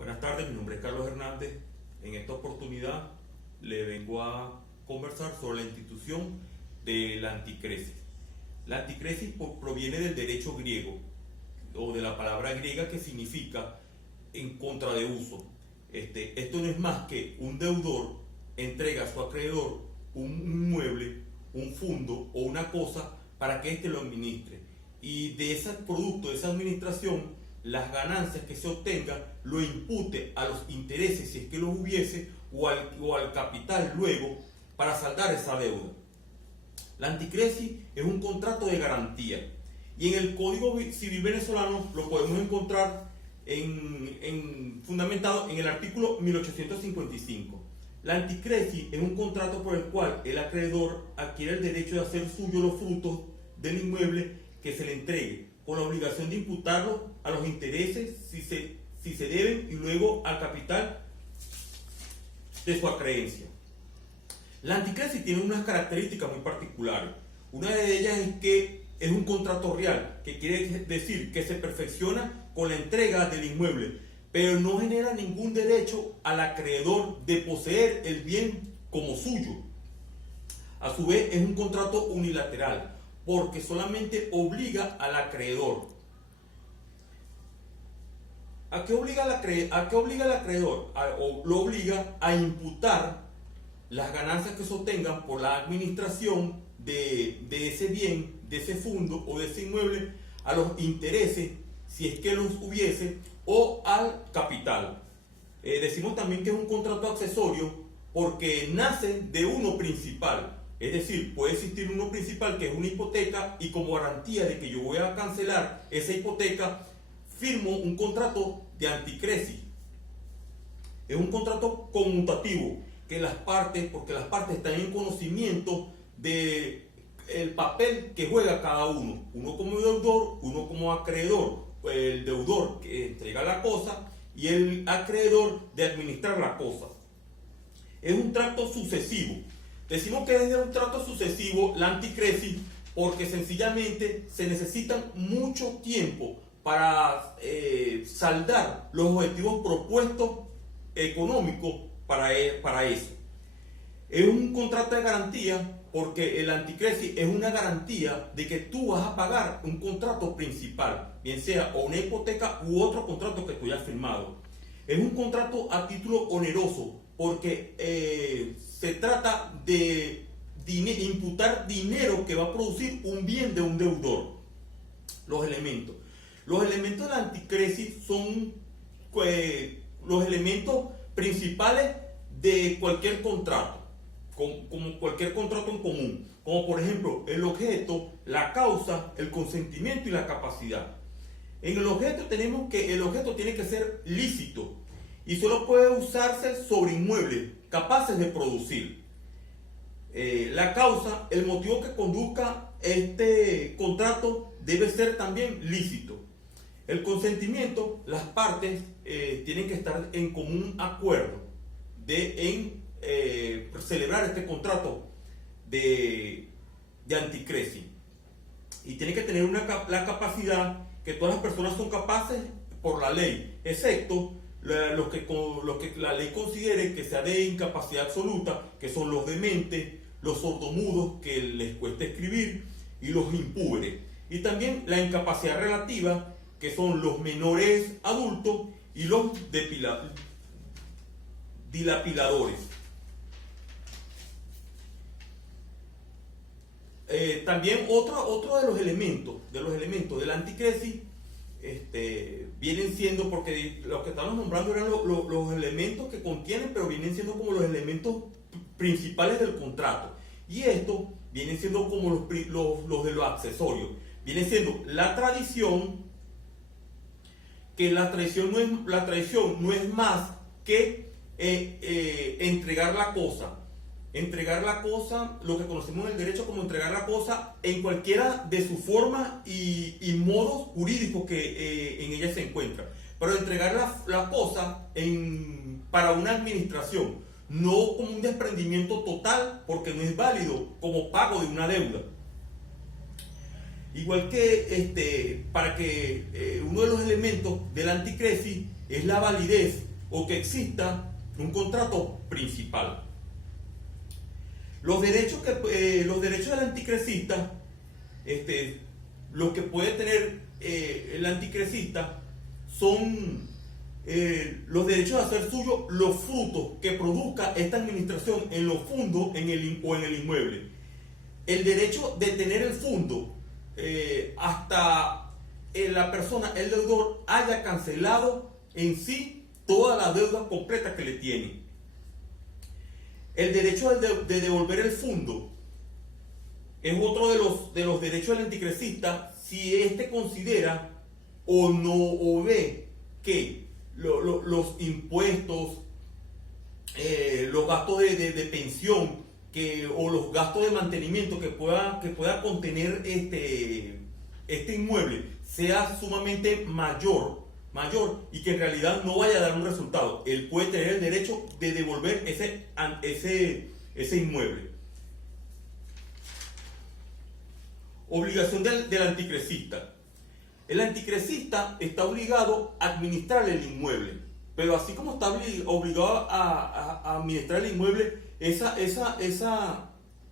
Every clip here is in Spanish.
Buenas tardes, mi nombre es Carlos Hernández. En esta oportunidad le vengo a conversar sobre la institución de la anticresis. La anticresis proviene del derecho griego o de la palabra griega que significa en contra de uso. Esto no es más que un deudor entrega a su acreedor un mueble, un fondo o una cosa para que éste lo administre. Y de ese producto, de esa administración, las ganancias que se obtengan lo impute a los intereses, si es que los hubiese, o al capital luego para saldar esa deuda. La anticresis es un contrato de garantía y en el Código Civil venezolano lo podemos encontrar fundamentado en el artículo 1855. La anticresis es un contrato por el cual el acreedor adquiere el derecho de hacer suyo los frutos del inmueble que se le entregue, con la obligación de imputarlo a los intereses si se deben y luego al capital de su acreencia. La anticresis tiene unas características muy particulares. Una de ellas es que es un contrato real, que quiere decir que se perfecciona con la entrega del inmueble, pero no genera ningún derecho al acreedor de poseer el bien como suyo. A su vez es un contrato unilateral, porque solamente obliga al acreedor. ¿A qué obliga el acreedor? Lo obliga a imputar las ganancias que se obtengan por la administración de ese bien, de ese fondo o de ese inmueble a los intereses, si es que los hubiese, o al capital. Decimos también que es un contrato accesorio porque nace de uno principal. Es decir, puede existir uno principal que es una hipoteca y como garantía de que yo voy a cancelar esa hipoteca, firmo un contrato de anticresis. Es un contrato conmutativo que porque las partes están en conocimiento del papel que juega cada uno. Uno como deudor, uno como acreedor. El deudor que entrega la cosa y el acreedor de administrar la cosa. Es un trato sucesivo. Decimos que es un trato sucesivo la anticresis porque sencillamente se necesitan mucho tiempo para saldar los objetivos propuestos económicos para eso. Es un contrato de garantía porque el anticresis es una garantía de que tú vas a pagar un contrato principal, bien sea o una hipoteca u otro contrato que tú hayas firmado. Es un contrato a título oneroso porque se trata de imputar dinero que va a producir un bien de un deudor. Los elementos de la anticresis son los elementos principales de cualquier contrato, como cualquier contrato en común, como por ejemplo el objeto, la causa, el consentimiento y la capacidad. En el objeto tenemos que el objeto tiene que ser lícito y solo puede usarse sobre inmuebles capaces de producir. La causa, el motivo que conduzca este contrato debe ser también lícito. El consentimiento, las partes tienen que estar en común acuerdo en celebrar este contrato de anticresis. Y tiene que tener la capacidad que todas las personas son capaces por la ley, excepto los que la ley considere que sea de incapacidad absoluta, que son los dementes, los sordomudos que les cuesta escribir y los impúberes. Y también la incapacidad relativa, que son los menores adultos y los dilapidadores. También otro de los elementos de la anticresis vienen siendo, porque los que estamos nombrando eran los elementos que contienen, pero vienen siendo como los elementos principales del contrato. Y estos vienen siendo como los de los accesorios. Viene siendo la tradición, que la tradición no es más que entregar la cosa. Entregar la cosa, lo que conocemos en el derecho como entregar la cosa en cualquiera de sus formas y modos jurídicos que en ella se encuentran. Pero entregar la cosa para una administración, no como un desprendimiento total, porque no es válido como pago de una deuda. Igual que para que uno de los elementos de la anticresis es la validez o que exista un contrato principal. Los derechos del anticresista, lo que puede tener el anticresista son los derechos de hacer suyo los frutos que produzca esta administración en los fondos o en el inmueble. El derecho de tener el fondo hasta la persona, el deudor, haya cancelado en sí toda la deuda completa que le tiene. El derecho de devolver el fondo es otro de los derechos del anticresista si éste considera o ve que los impuestos, los gastos de pensión o los gastos de mantenimiento que pueda contener este inmueble sea sumamente mayor y que en realidad no vaya a dar un resultado. Él puede tener el derecho de devolver ese inmueble. Obligación del anticresista. El anticresista está obligado a administrar el inmueble, pero así como está obligado a administrar el inmueble, esa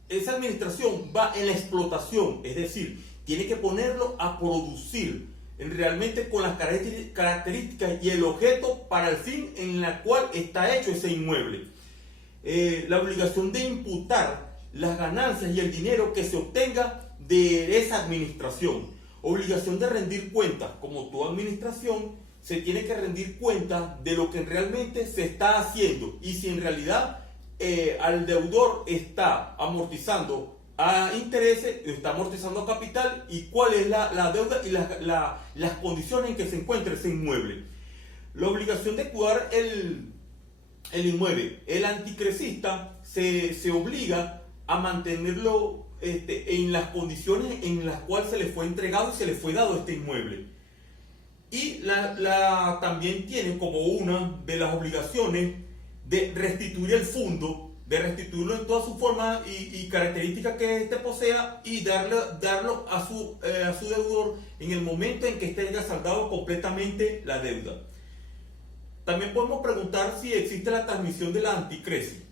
administración va en la explotación, es decir, tiene que ponerlo a producir realmente con las características y el objeto para el fin en la cual está hecho ese inmueble. La obligación de imputar las ganancias y el dinero que se obtenga de esa administración. Obligación de rendir cuentas. Como toda administración, se tiene que rendir cuentas de lo que realmente se está haciendo y si en realidad al deudor está amortizando a intereses, está amortizando a capital y cuál es la deuda y las condiciones en que se encuentra ese inmueble. La obligación de cuidar el inmueble. El anticresista se obliga a mantenerlo en las condiciones en las cuales se le fue entregado y se le fue dado este inmueble. Y también tiene como una de las obligaciones de restituir el fondo, de restituirlo en toda su forma y características que éste posea y darlo a su deudor en el momento en que éste haya saldado completamente la deuda. También podemos preguntar si existe la transmisión de la anticresi.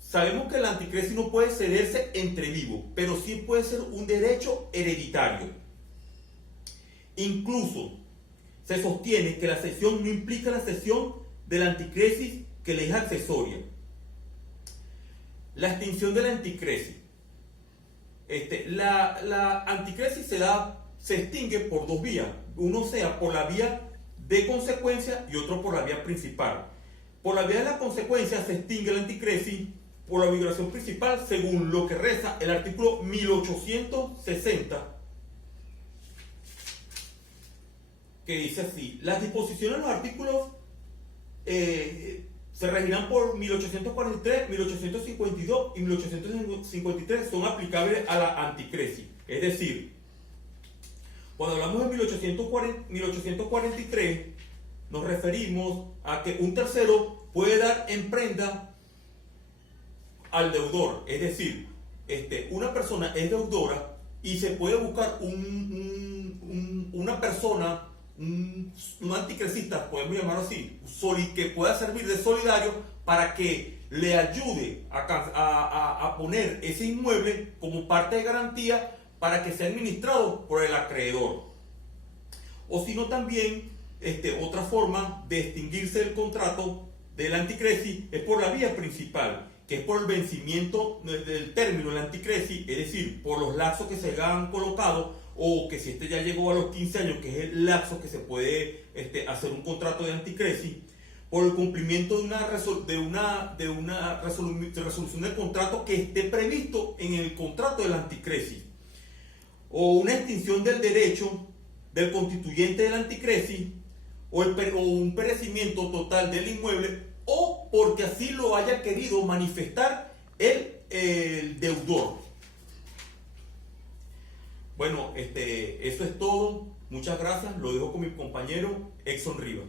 Sabemos que la anticresi no puede cederse entre vivos, pero sí puede ser un derecho hereditario. Incluso se sostiene que la cesión no implica la cesión de la anticresis que le es accesoria. La extinción de la anticresis. La anticresis se extingue por dos vías. Uno sea por la vía de consecuencia y otro por la vía principal. Por la vía de la consecuencia se extingue la anticresis por la obligación principal según lo que reza el artículo 1860, que dice así: las disposiciones de los artículos se regirán por 1843, 1852 y 1853, son aplicables a la anticresis. Es decir, cuando hablamos de 1843, nos referimos a que un tercero puede dar en prenda al deudor. Es decir, una persona es deudora y se puede buscar una persona, un anticresista, podemos llamarlo así, que pueda servir de solidario para que le ayude a poner ese inmueble como parte de garantía para que sea administrado por el acreedor. O si no, también otra forma de extinguirse el contrato del anticresis es por la vía principal, que es por el vencimiento del término del anticresis, es decir, por los lapsos que se han colocado, o que si ya llegó a los 15 años, que es el lapso que se puede hacer un contrato de anticresis, por el cumplimiento de una resolución del contrato que esté previsto en el contrato del anticresis, o una extinción del derecho del constituyente del anticresis, o un perecimiento total del inmueble, o porque así lo haya querido manifestar el deudor. Bueno, eso es todo. Muchas gracias. Lo dejo con mi compañero Exxon Rivas.